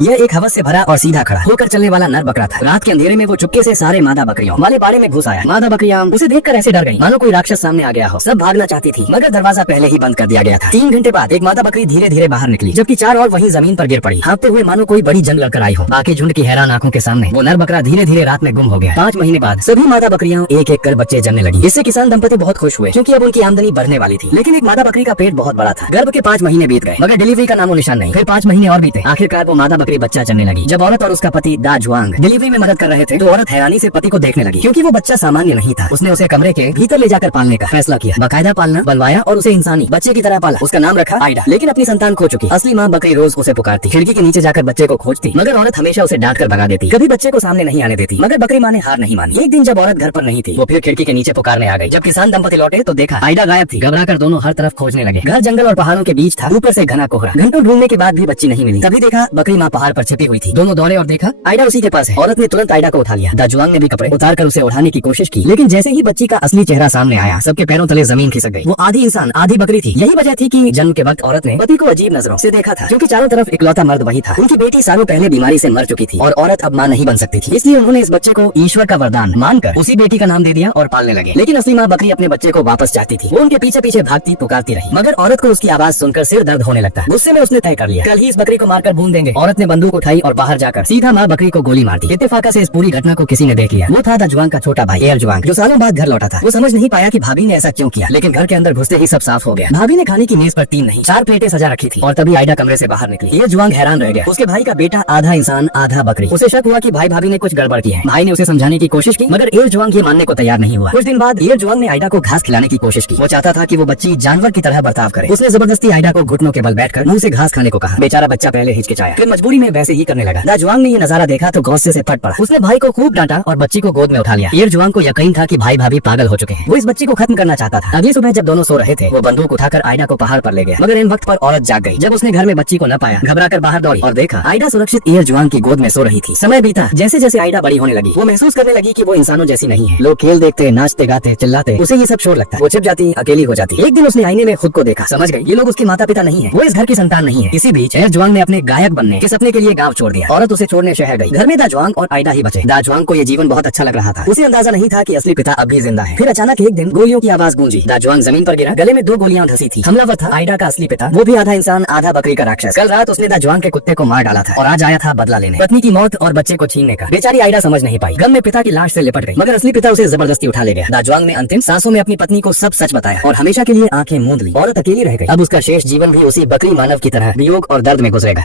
यह एक हवस से भरा और सीधा खड़ा होकर चलने वाला नर बकरा था। रात के अंधेरे में वो चुपके से सारे मादा बकरियों वाले बाड़े में घुस आया। मादा बकरियां उसे देखकर ऐसे डर गईं, मानो कोई राक्षस सामने आ गया हो। सब भागना चाहती थी, मगर दरवाजा पहले ही बंद कर दिया गया था। 3 घंटे बाद एक मादा बकरी धीरे धीरे बाहर निकली, जबकि 4 और वहीं जमीन पर गिर पड़ी, हाँफते हुए मानो कोई बड़ी जंग लड़कर आई हो। बाकी झुंड की हैरान आंखों के सामने वो नर बकरा धीरे धीरे रात में गुम हो गया। 5 महीने बाद सभी मादा बकरियां एक एक कर बच्चे जमने लगी। इससे किसान दंपति बहुत खुश हुए, क्योंकि अब उनकी आमदनी बढ़ने वाली थी। लेकिन एक मादा बकरी का पेट बहुत बड़ा था। गर्भ के 5 महीने बीत गए, मगर डिलीवरी का नामो निशान नहीं। फिर 5 महीने और बीते। आखिरकार वो मादा बकरी बच्चा जमने लगी। जब औरत और उसका पति दा जुआंग डिलीवरी में मदद कर रहे थे, तो औरत हैरानी से पति को देखने लगी, क्योंकि वो बच्चा सामान्य नहीं था। उसने उसे कमरे के भीतर ले जाकर पालने का फैसला किया। बाकायदा पालना बनवाया और उसे इंसानी बच्चे की तरह पाला। उसका नाम रखा आइडा। लेकिन अपनी संतान खो चुकी असली माँ बकरी रोज उसे पुकारती, खिड़की के नीचे जाकर बच्चे को खोजती, मगर औरत हमेशा उसे डांट कर भगा देती, कभी बच्चे को सामने नहीं आने देती। मगर बकरी माँ ने हार नहीं मानी। एक दिन जब औरत घर पर नहीं थी, वो फिर खिड़की के नीचे पुकारने आ गई। जब किसान दंपति लौटे तो देखा आइडा गायब थी। घबराकर दोनों हर तरफ खोजने लगे। घर जंगल और पहाड़ों के बीच था, ऊपर से घना कोहरा। घंटों ढूंढने के बाद भी बच्ची नहीं मिली। तभी देखा बकरी माँ पहाड़ पर छिपी हुई थी। दोनों दौड़े और देखा आइडा उसी के पास है। औरत ने तुरंत आइडा को उठा लिया। दा जुआंग ने भी कपड़े उतार कर उसे उठाने की कोशिश की, लेकिन जैसे ही बच्ची का असली चेहरा सामने आया, सबके पैरों तले जमीन खिसक गई। वो आधी इंसान आधी बकरी थी। यही वजह थी कि जन्म के वक्त औरत ने पति को अजीब नजरों से देखा था, क्योंकि चारों तरफ इकलौता मर्द वही था। उनकी बेटी सालों पहले बीमारी से मर चुकी थी और औरत अब मां नहीं बन सकती थी। इसलिए उन्होंने इस बच्चे को ईश्वर का वरदान मानकर उसी बेटी का नाम दे दिया और पालने लगे। लेकिन असली माँ बकरी अपने बच्चे को वापस चाहती थी। वो उनके पीछे पीछे भागती पुकारती रही, मगर औरत को उसकी आवाज सुनकर सिर दर्द होने लगता। गुस्से में उसने तय कर लिया, कल ही इस बकरी को मारकर भून देंगे। औरत ने बंदूक उठाई और बाहर जाकर सीधा माँ बकरी को गोली मार दी। इत्तेफाका से इस पूरी घटना को किसी ने देख लिया। वो था दा जुआंग का छोटा भाई एयर जुआंग, जो सालों बाद घर लौटा था। वो समझ नहीं पाया कि भाभी ने ऐसा क्यों किया, लेकिन घर के अंदर घुसते ही सब साफ हो गया। भाभी ने खाने की मेज पर 3 नहीं 4 प्लेटें सजा रखी थी, और तभी आइडा कमरे से बाहर निकली। एयर जुआंग हैरान रह गया। उसके भाई का बेटा आधा इंसान आधा बकरी। उसे शक हुआ कि भाई भाभी ने कुछ गड़बड़ की है। भाई ने उसे समझाने की कोशिश की, मगर एयर जुआंग ये मानने को तैयार नहीं हुआ। कुछ दिन बाद एयर जुआंग ने आइडा को घास खिलाने की कोशिश की। वो चाहता था कि वो बच्ची जानवर की तरह बर्ताव करे। उसने जबरदस्ती आइडा को घुटनों के बल बैठकर मुंह से घास खाने को कहा। बेचारा बच्चा पहले हिचकिचाया, फिर मजबूरी में वैसे ही करने लगा। दा जुआंग ने ये नजारा देखा तो गुस्से से फट पड़ा। उसने भाई को खूब डांटा और बच्ची को गोद में उठा लिया। एयर जुआंग को यकीन था कि भाई भाभी पागल हो चुके हैं। वो इस बच्ची को खत्म करना चाहता था। अगली सुबह जब दोनों सो रहे थे, वो बंदूक उठाकर आइडा को पहाड़ पर ले गया, मगर इन वक्त पर औरत जाग गई। जब उसने घर में बच्ची को न पाया, घबराकर बाहर दौड़ी और देखा आइडा सुरक्षित एयर जुआंग की गोद में सो रही थी। समय बीता, जैसे जैसे आइडा बड़ी होने लगी, वो महसूस करने लगी कि वो इंसानों जैसी नहीं है। लोग खेल देखते, नाचते गाते चिल्लाते, उसे ये सब शोर लगता। वो छिप जाती, अकेली हो जाती। एक दिन उसने आईने में खुद को देखा, समझ गई ये लोग उसके माता पिता नहीं है, वो इस घर की संतान नहीं है। इसी बीच एयर जुआंग ने अपने गायक बनने के सपने के लिए गाँव छोड़ दिया। औरत उसे छोड़ने शहर गई। घर में दा जुआंग और आइडा ही बचे। दा जुआंग को ये जीवन बहुत अच्छा लग रहा था। उसे अंदाजा नहीं था कि असली पिता अब भी जिंदा है। फिर अचानक एक दिन गोलियों की आवाज गूंजी। दा जुआंग जमीन पर गिरा, गले में 2 गोलियां धंसी थी। हमलावर था आइडा का असली पिता, वो भी आधा इंसान आधा बकरी का राक्षस। कल रात उसने दा जुआंग के कुत्ते को मार डाला था और आज आया था बदला लेने, पत्नी की मौत और बच्चे को छीनने का। बेचारी आइडा समझ नहीं पाई, गम में पिता की लाश से लिपट गई, मगर असली पिता उसे जबरदस्ती उठा ले गया। दा जुआंग ने अंतिम सांसों में अपनी पत्नी को सब सच बताया और हमेशा के लिए आंखें मूंद ली। औरत अकेली रह गई। अब उसका शेष जीवन भी उसी बकरी मानव की तरह वियोग और दर्द में गुजरेगा।